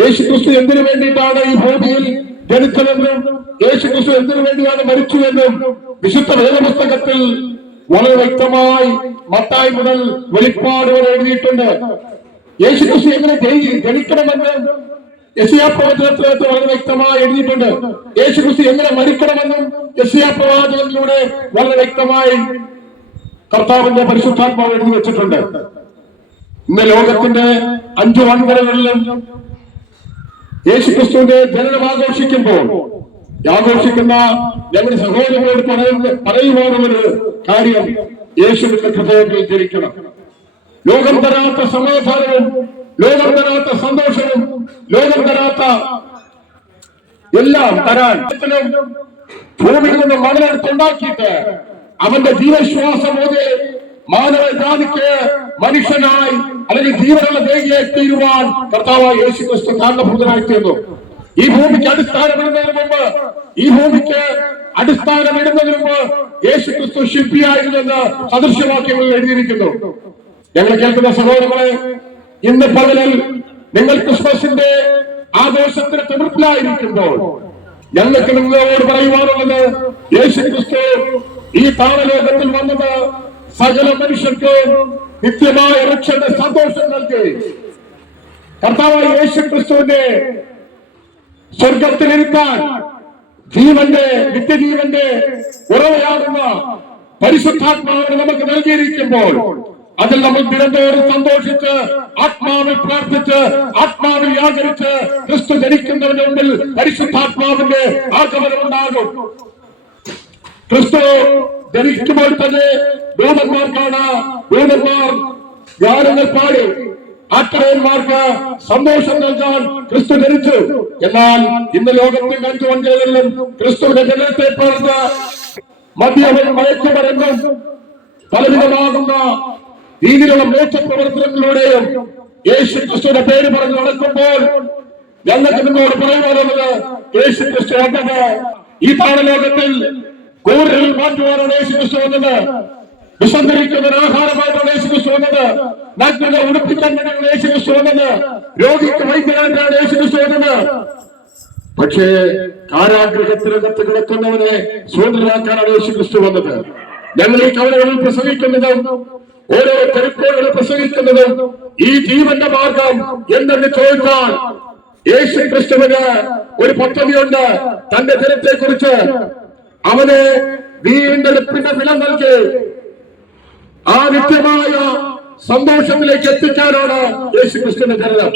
യേശുക്രിസ്തു എന്തിനു വേണ്ടിയിട്ടാണ് ഈ ഭൂമിയിൽ ജനിച്ചതെന്നും യേശുക്രിസ്തു എന്തിനു വേണ്ടിയാണ് മരിച്ചുവെന്നും വിശുദ്ധ വേദപുസ്തകത്തിൽ വളരെ വ്യക്തമായി മത്തായി മുതൽ വെളിപ്പാട് വരെ എഴുതിയിട്ടുണ്ട്. യേശുക്രിസ്തു എങ്ങനെ ജനിക്കണമെന്ന് യെശയ്യാ പ്രവചനത്തിനകത്ത് വളരെ വ്യക്തമായി എഴുതിയിട്ടുണ്ട്. യേശുക്രിസ്തു എങ്ങനെ മരിക്കണമെന്നും യെശയ്യാ പ്രവാചകനിലൂടെ വളരെ വ്യക്തമായി കർത്താവിന്റെ പരിശുദ്ധാത്മാവ് എഴുതി വെച്ചിട്ടുണ്ട്. ഇന്ന് ലോകത്തിന്റെ 5 വൻകരകളിലും യേശുക്രിസ്തുവിന്റെ ജനനം ആഘോഷിക്കുന്ന ഞങ്ങളുടെ സഹോദരങ്ങളോട് പറയുവാനുള്ളൊരു കാര്യം, യേശുവിന്റെ ഹൃദയത്തിൽ ജനിക്കണം. ലോകം തരാത്ത സമാധാനവും ലോകം തരാത്ത സന്തോഷവും ലോകം തരാത്ത എല്ലാം തരാൻ ഭൂമിയിൽ നിന്ന് മണലെടുത്തുണ്ടാക്കിയിട്ട് അവന്റെ ജീവശ്വാസം പോലെ മാനവജാതിക്ക് മനുഷ്യനായി അല്ലെങ്കിൽ ജീവനുള്ള ദേഹിയായി തീരുവാൻ കർത്താവായ യേശുക്രിസ്തു കാരണഭൂതനായി തീർന്നു. ഈ ഭൂമിക്ക് അടിസ്ഥാനമിടുന്നതിന് മുമ്പ് യേശുക്രിസ്തു ശില്പിയായിരുന്നെന്ന് സദൃശവാക്യങ്ങളിൽ എഴുതിയിരിക്കുന്നു. ഞങ്ങൾ കേൾക്കുന്ന സഹോദരങ്ങളെ, ഇന്ന് പകലിൽ നിങ്ങൾ ക്രിസ്മസിന്റെ ആഘോഷത്തിന് തൃപ്തിലായിരിക്കുമ്പോൾ ഞങ്ങൾക്ക് നിങ്ങളോട് പറയുവാനുള്ളത്, യേശുക്രിസ്തു ഈ താണലോകത്തിൽ വന്നത് സകല മനുഷ്യർക്ക് നിത്യമായ രക്ഷയുടെ സന്തോഷം നൽകി. കർത്താവായ യേശുക്രിസ്തുവിന്റെ സ്വർഗത്തിലിരുത്താൻ നിത്യജീവന്റെ ഉറവയാകുന്ന പരിശുദ്ധാത്മാവിനെ നമുക്ക് നൽകിയിരിക്കുമ്പോൾ അതിൽ നമ്മൾ ദിനംതോറും സന്തോഷിച്ച് ആത്മാവിൽ പ്രാർത്ഥിച്ച് ആത്മാവിൽ യാചരിച്ച് ക്രിസ്തു ജനിക്കുന്നതിന് മുമ്പിൽ പരിശുദ്ധാത്മാവിന്റെ ആഗമനം ഉണ്ടാകും. ക്രിസ്തു ജനിക്കുമ്പോൾ തന്നെ ദൂതന്മാർ ഗാനങ്ങൾ പാടി ആത്രയന്മാർക്ക് സന്തോഷം നൽകാൻ ക്രിസ്തു ജനിച്ചു. എന്നാൽ ഇന്ന് ലോകത്തിന്റെ 5 വൻകരകളിലും ക്രിസ്തുവിന്റെ ജനനത്തെ പറഞ്ഞ് മദ്യവും മയക്കുമരുന്നും പലവിധമാകുന്ന രീതിയിലുള്ള മോശപ്രവർത്തനങ്ങളിലൂടെയും യേശു ക്രിസ്തുവിന്റെ പേര് പറഞ്ഞ് നടക്കുമ്പോൾ ഞങ്ങൾക്ക് നിങ്ങളോട് പറയുവാനുള്ളത്, യേശു ക്രിസ്തു വന്നത് ഈ താണലോകത്തിൽ കൂടുതൽ മാറ്റുവാനാണ് യേശു ക്രിസ്തു വന്നത്. വിശന്നിരിക്കുന്ന ആഹാരമായിട്ടാണ് യേശു ക്രിസ്തു വന്നത്. നഗ്നത ഉടുപ്പിക്കാൻ വേണ്ടിയാണ് യേശു ക്രിസ്തു വന്നത്. രോഗിക്ക് വൈദ്യനായിട്ടാണ് യേശു ക്രിസ്തു വന്നത്. പക്ഷേ കാരാഗൃഹത്തിനകത്ത് കിടക്കുന്നവനെ സ്വതന്ത്രരാക്കാനാണ് യേശു ക്രിസ്തു വന്നത്. ഞങ്ങൾ ഈ കവലകളിൽ പ്രസംഗിക്കുന്നതും ഓരോ തെരുക്കോടുകളിൽ പ്രസംഗിക്കുന്നതും ഈ ജീവന്റെ മാർഗം എന്തെന്ന് ചോദിച്ചാൽ, യേശു ക്രിസ്തുവിന് ഒരു പദ്ധതിയുണ്ട്. തന്റെ ജനത്തെ കുറിച്ച് അവനെ വീണ്ടെടുപ്പിന്റെ വില നൽകി ആ നിത്യമായ സന്തോഷത്തിലേക്ക് എത്തിക്കാനാണ് യേശു ക്രിസ്തുവിന്റെ ജനനം.